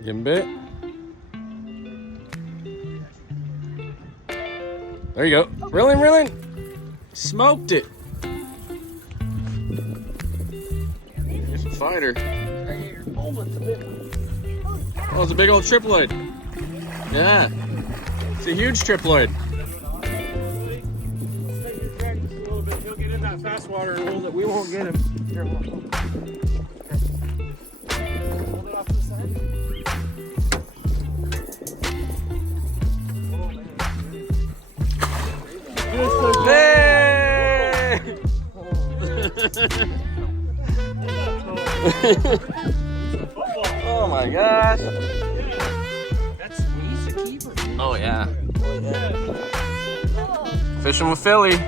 Give him a bit. There you go. Reeling, reeling. Smoked it. Here's a fighter. Oh, it's a big old triploid. Yeah. It's a huge triploid. He'll get in that fast water and we won't get him. Here, hold on. Hold it off to the side. Hey! Oh my gosh. He's a keeper. Oh yeah. Fishing with Philly.